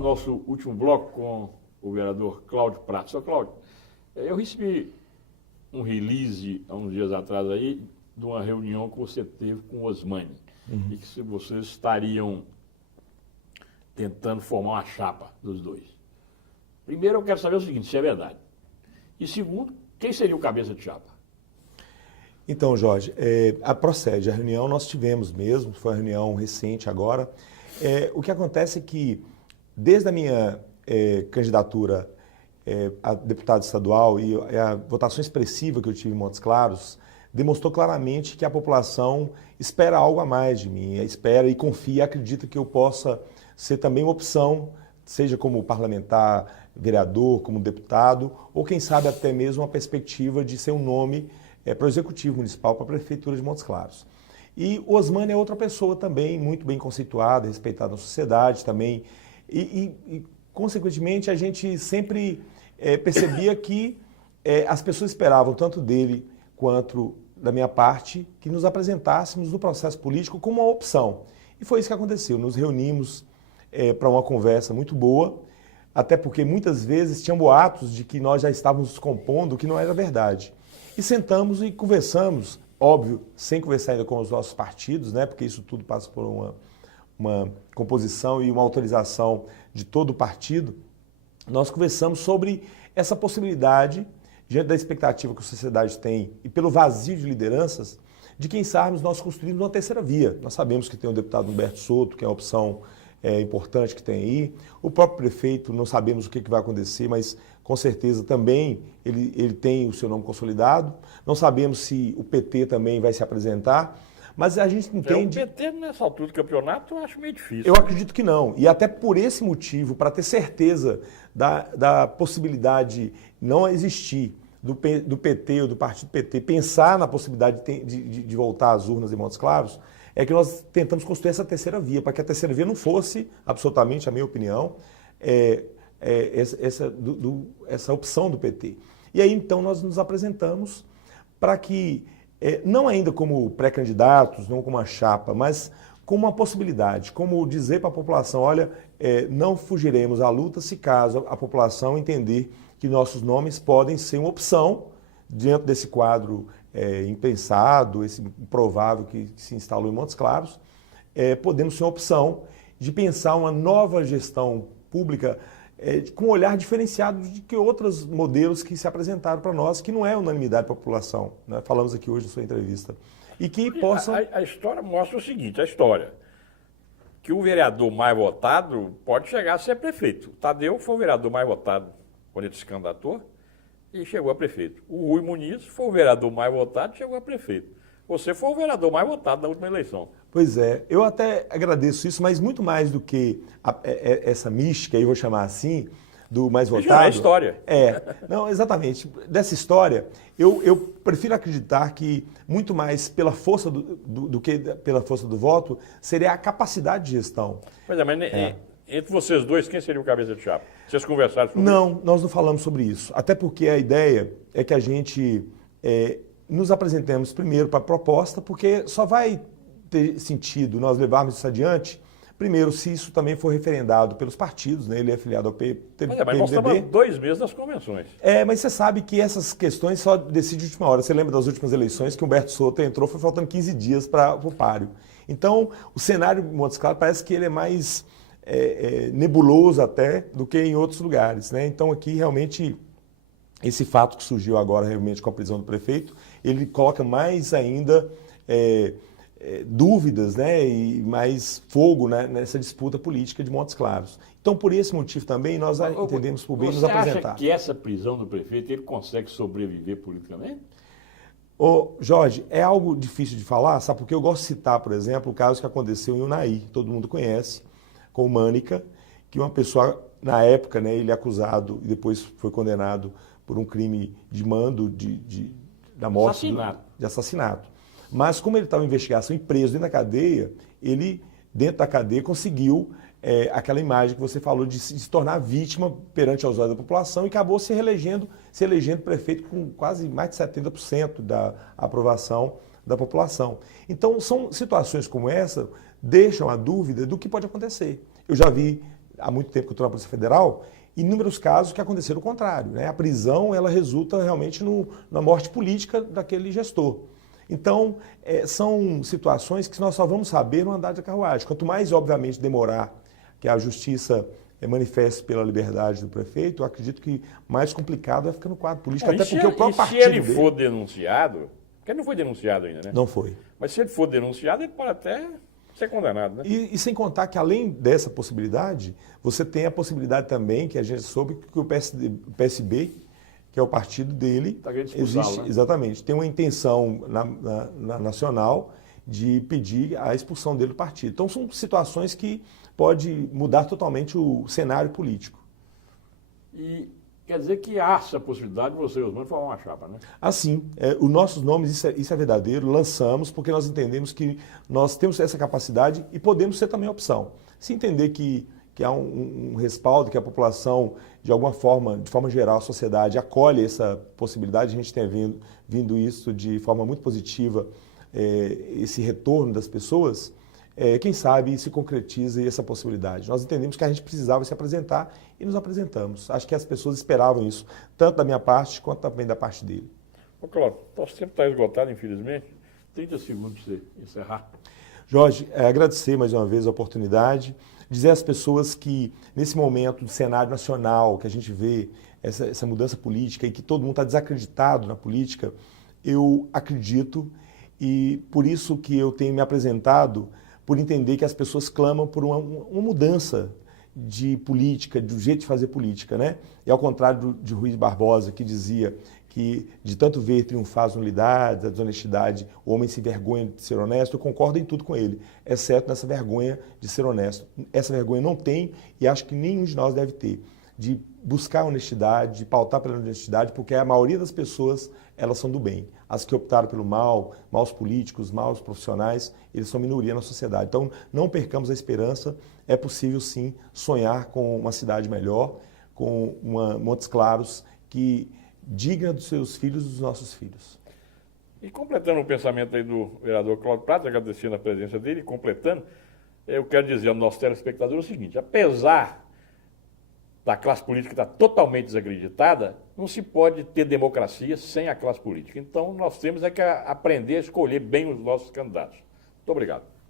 ao nosso último bloco com o vereador Cláudio Prato. Sr. Cláudio, eu recebi um release há uns dias atrás aí de uma reunião que você teve com o Osmani e que vocês estariam tentando formar uma chapa dos dois. Primeiro, eu quero saber o seguinte, se é verdade. E segundo, quem seria o cabeça de chapa? Então, Jorge, procede. A reunião nós tivemos mesmo, foi uma reunião recente agora. O que acontece é que, desde a minha candidatura a deputado estadual e a votação expressiva que eu tive em Montes Claros, demonstrou claramente que a população espera algo a mais de mim, espera e confia, acredita que eu possa ser também uma opção, seja como parlamentar, vereador, como deputado, ou quem sabe até mesmo uma perspectiva de ser um nome para o Executivo Municipal, para a Prefeitura de Montes Claros. E o Osmani é outra pessoa também, muito bem conceituada, respeitada na sociedade também, e consequentemente, a gente sempre percebia que as pessoas esperavam, tanto dele quanto da minha parte, que nos apresentássemos no processo político como uma opção. E foi isso que aconteceu. Nos reunimos para uma conversa muito boa, até porque muitas vezes tinham boatos de que nós já estávamos nos compondo, o que não era verdade. E sentamos e conversamos, óbvio, sem conversar ainda com os nossos partidos, né, porque isso tudo passa por uma composição e uma autorização de todo o partido. Nós conversamos sobre essa possibilidade, diante da expectativa que a sociedade tem e pelo vazio de lideranças, de quem sabe nós construímos uma terceira via. Nós sabemos que tem o deputado Humberto Souto, que é uma opção importante que tem aí. O próprio prefeito, não sabemos o que vai acontecer, mas com certeza também ele tem o seu nome consolidado. Não sabemos se o PT também vai se apresentar, mas a gente entende... O PT, nessa altura do campeonato, eu acho meio difícil. Eu acredito que não. E até por esse motivo, para ter certeza da possibilidade não existir do PT ou do partido PT, pensar na possibilidade de voltar às urnas em Montes Claros, é que nós tentamos construir essa terceira via, para que a terceira via não fosse, absolutamente, a minha opinião, essa opção do PT. E aí, então, nós nos apresentamos para que, não ainda como pré-candidatos, não como uma chapa, mas como uma possibilidade, como dizer para a população, olha, não fugiremos à luta se caso a população entender que nossos nomes podem ser uma opção dentro desse quadro impensado, esse improvável que se instalou em Montes Claros, podemos ser uma opção de pensar uma nova gestão pública com um olhar diferenciado de que outros modelos que se apresentaram para nós, que não é unanimidade da população, né? Falamos aqui hoje na sua entrevista. E que possam... A história mostra o seguinte, que o vereador mais votado pode chegar a ser prefeito. O Tadeu foi o vereador mais votado quando ele se candidatou e chegou a prefeito. O Rui Muniz foi o vereador mais votado e chegou a prefeito. Você foi o vereador mais votado na última eleição. Pois é, eu até agradeço isso, mas muito mais do que essa mística, aí vou chamar assim, do mais votado. Já é história. Não, exatamente. Dessa história, eu prefiro acreditar que muito mais pela força do que pela força do voto, seria a capacidade de gestão. Pois é, mas entre vocês dois, quem seria o cabeça de chapa? Vocês conversaram sobre isso? Não, nós não falamos sobre isso. Até porque a ideia é que a gente nos apresentemos primeiro para a proposta, porque só vai ter sentido nós levarmos isso adiante, primeiro, se isso também for referendado pelos partidos, né? Ele é afiliado ao PMDB. Mas nós estamos há 2 meses das convenções. Mas você sabe que essas questões só decidem de última hora. Você lembra das últimas eleições que o Humberto Souto entrou, foi faltando 15 dias para o páreo. Então, o cenário de Montes Claros parece que ele é mais nebuloso até do que em outros lugares, né? Então, aqui, realmente, esse fato que surgiu agora, realmente, com a prisão do prefeito, ele coloca mais ainda... dúvidas, né, e mais fogo, né, nessa disputa política de Montes Claros. Então, por esse motivo também, nós entendemos por bem nos apresentar. Você acha que essa prisão do prefeito, ele consegue sobreviver politicamente? Jorge, é algo difícil de falar, sabe? Porque eu gosto de citar, por exemplo, o caso que aconteceu em Unai, todo mundo conhece, com o Mânica, que uma pessoa, na época, né, ele é acusado e depois foi condenado por um crime de mando da morte, de assassinato. Mas como ele estava em investigação e preso dentro da cadeia, ele, dentro da cadeia, conseguiu aquela imagem que você falou de se tornar vítima perante os olhos da população e acabou se elegendo prefeito com quase mais de 70% da aprovação da população. Então, são situações como essa deixam a dúvida do que pode acontecer. Eu já vi há muito tempo que eu estou na Polícia Federal, inúmeros casos que aconteceram o contrário, né? A prisão, ela resulta realmente na morte política daquele gestor. Então, são situações que nós só vamos saber no andar da carruagem. Quanto mais, obviamente, demorar que a justiça manifeste pela liberdade do prefeito, eu acredito que mais complicado vai ficar no quadro político, até porque o próprio partido se ele dele... for denunciado, porque ele não foi denunciado ainda, né? Não foi. Mas se ele for denunciado, ele pode até ser condenado, né? E sem contar que, além dessa possibilidade, você tem a possibilidade também, que a gente soube, que o PSB, que é o partido dele, Tá querendo expulsá-lo, existe, né? exatamente, tem uma intenção na nacional de pedir a expulsão dele do partido. Então, são situações que pode mudar totalmente o cenário político. E quer dizer que há essa possibilidade de você e os Osmani formar uma chapa, né? Assim, os nossos nomes, isso é verdadeiro, lançamos porque nós entendemos que nós temos essa capacidade e podemos ser também a opção. Se entender que há um respaldo, que a população, de alguma forma, de forma geral, a sociedade acolhe essa possibilidade, a gente tem vindo isso de forma muito positiva, esse retorno das pessoas, quem sabe se concretiza essa possibilidade. Nós entendemos que a gente precisava se apresentar e nos apresentamos. Acho que as pessoas esperavam isso, tanto da minha parte quanto também da parte dele. Ô, Cláudio, nosso tempo está esgotado, infelizmente. 30 segundos para você encerrar. Jorge, agradecer mais uma vez a oportunidade, dizer às pessoas que nesse momento do cenário nacional, que a gente vê essa mudança política e que todo mundo está desacreditado na política, eu acredito e por isso que eu tenho me apresentado, por entender que as pessoas clamam por uma mudança de política, do jeito de fazer política, né? E ao contrário de Ruiz Barbosa, que dizia que de tanto ver triunfar as nulidades, a desonestidade, o homem se envergonha de ser honesto, eu concordo em tudo com ele, exceto nessa vergonha de ser honesto. Essa vergonha não tem e acho que nenhum de nós deve ter, de buscar a honestidade, de pautar pela honestidade, porque a maioria das pessoas, elas são do bem. As que optaram pelo mal, maus políticos, maus profissionais, eles são minoria na sociedade. Então, não percamos a esperança, é possível sim sonhar com uma cidade melhor, com Montes Claros, que digna dos seus filhos e dos nossos filhos. E completando o pensamento aí do vereador Cláudio Prats, agradecendo a presença dele, completando, eu quero dizer ao nosso telespectador o seguinte: apesar da classe política estar totalmente desacreditada, não se pode ter democracia sem a classe política. Então, nós temos que aprender a escolher bem os nossos candidatos. Muito obrigado.